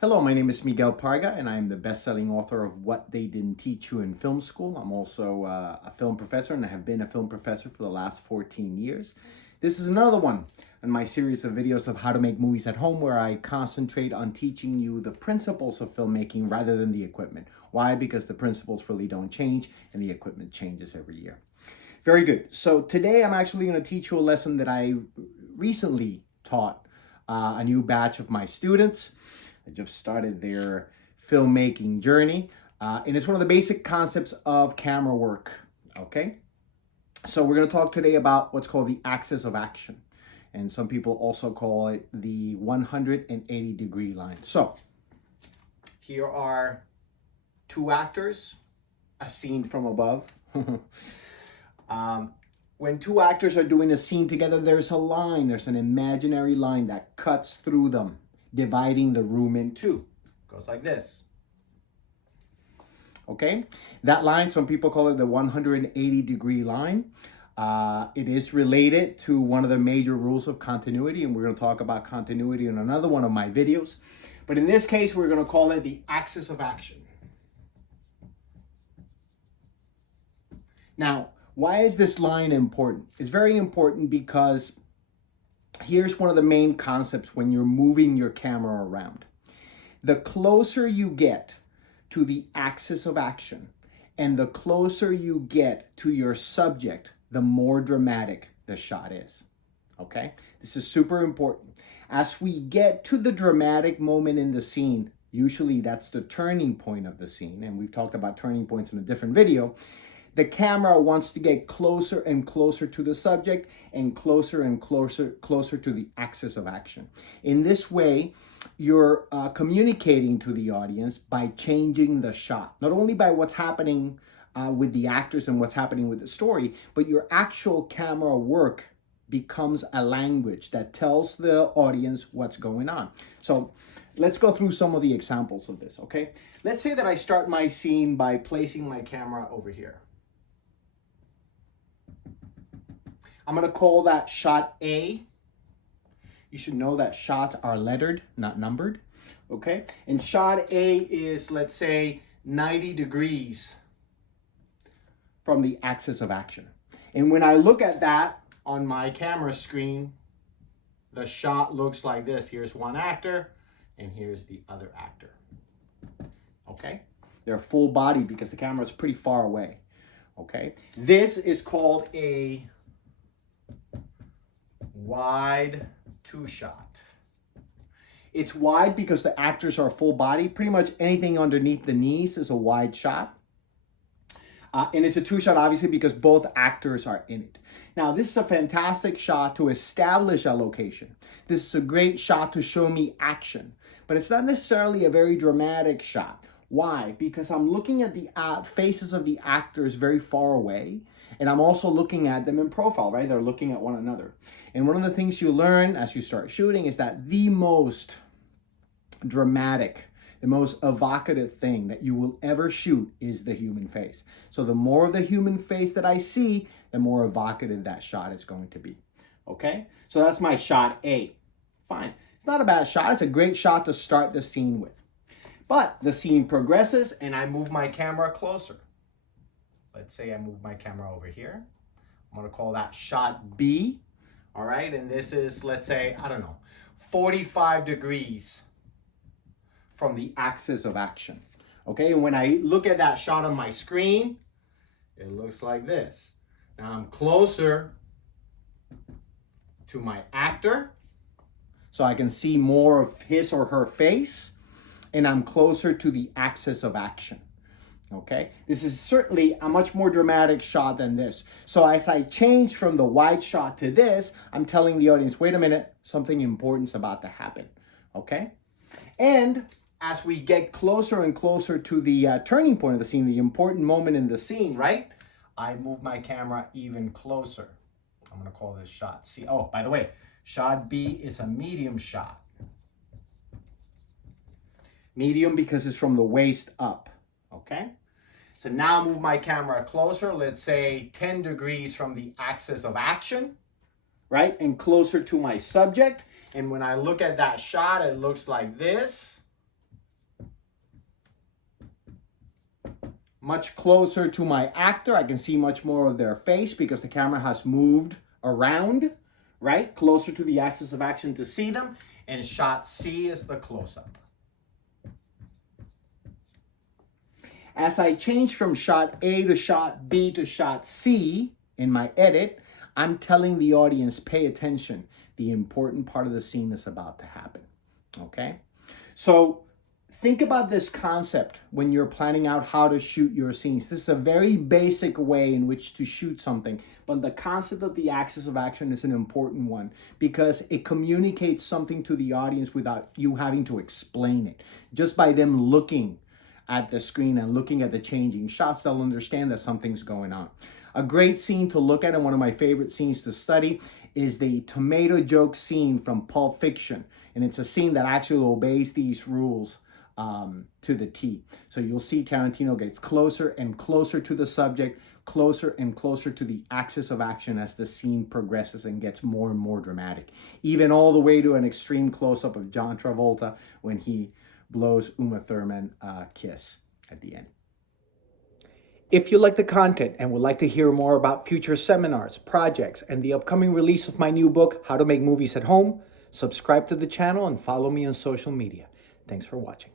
Hello, my name is Miguel Parga, and I am the best-selling author of What They Didn't Teach You in Film School. I'm also a film professor, and I have been a film professor for the last 14 years. This is another one in my series of videos of how to make movies at home, where I concentrate on teaching you the principles of filmmaking rather than the equipment. Why? Because the principles really don't change, and the equipment changes every year. Very good. So today I'm actually going to teach you a lesson that I recently taught a new batch of my students. I just started their filmmaking journey, and it's one of the basic concepts of camera work, okay? So we're going to talk today about what's called the axis of action, and some people also call it the 180-degree line. So here are two actors, a scene from above. When two actors are doing a scene together, there's a line, there's an imaginary line that cuts through them, dividing the room in two. Goes like this. Okay, that line, some people call it the 180-degree line. It is related to one of the major rules of continuity, and we're going to talk about continuity in another one of my videos. But in this case, we're going to call it the axis of action. Now, why is this line important? It's very important because here's one of the main concepts when you're moving your camera around. The closer you get to the axis of action and the closer you get to your subject, the more dramatic the shot is. Okay? This is super important. As we get to the dramatic moment in the scene, usually that's the turning point of the scene, and we've talked about turning points in a different video. The camera wants to get closer and closer to the subject and closer to the axis of action. In this way, you're communicating to the audience by changing the shot, not only by what's happening with the actors and what's happening with the story, but your actual camera work becomes a language that tells the audience what's going on. So let's go through some of the examples of this, okay? Let's say that I start my scene by placing my camera over here. I'm going to call that shot A. You should know that shots are lettered, not numbered, okay? And shot A is, let's say, 90 degrees from the axis of action. And when I look at that on my camera screen, the shot looks like this. Here's one actor, and here's the other actor, okay? They're full body because the camera is pretty far away, okay? This is called a wide two shot. It's wide because the actors are full body. Pretty much anything underneath the knees is a wide shot. And it's a two shot, obviously, because both actors are in it. Now, this is a fantastic shot to establish a location. This is a great shot to show me action, but it's not necessarily a very dramatic shot. Why? Because I'm looking at the faces of the actors very far away, and I'm also looking at them in profile, right? They're looking at one another. And one of the things you learn as you start shooting is that the most dramatic, the most evocative thing that you will ever shoot is the human face. So the more of the human face that I see, the more evocative that shot is going to be. Okay? So that's my shot A. Fine. It's not a bad shot. It's a great shot to start the scene with. But the scene progresses and I move my camera closer. Let's say I move my camera over here. I'm going to call that shot B. All right. And this is, let's say, I don't know, 45 degrees from the axis of action. Okay. And when I look at that shot on my screen, it looks like this. Now I'm closer to my actor, so I can see more of his or her face, and I'm closer to the axis of action. Okay, this is certainly a much more dramatic shot than this. So as I change from the wide shot to this, I'm telling the audience, wait a minute, something important's about to happen. Okay, and as we get closer and closer to the turning point of the scene, the important moment in the scene, right? I move my camera even closer. I'm going to call this shot C. Oh, by the way, shot B is a medium shot. Medium because it's from the waist up, okay? So now move my camera closer, let's say 10 degrees from the axis of action, right? And closer to my subject. And when I look at that shot, it looks like this. much closer to my actor. I can see much more of their face because the camera has moved around, right? Closer to the axis of action to see them. And shot C is the close-up. As I change from shot A to shot B to shot C in my edit, I'm telling the audience, pay attention. The important part of the scene is about to happen, okay? So think about this concept when you're planning out how to shoot your scenes. This is a very basic way in which to shoot something, but the concept of the axis of action is an important one because it communicates something to the audience without you having to explain it. Just by them looking at the screen and looking at the changing shots, they'll understand that something's going on. A great scene to look at and one of my favorite scenes to study is the tomato joke scene from Pulp Fiction. And it's a scene that actually obeys these rules to the T. So you'll see Tarantino gets closer and closer to the subject, closer and closer to the axis of action as the scene progresses and gets more and more dramatic. Even all the way to an extreme close-up of John Travolta when he blows Uma Thurman a kiss at the end. If you like the content and would like to hear more about future seminars, projects, and the upcoming release of my new book, How to Make Movies at Home, subscribe to the channel and follow me on social media. Thanks for watching.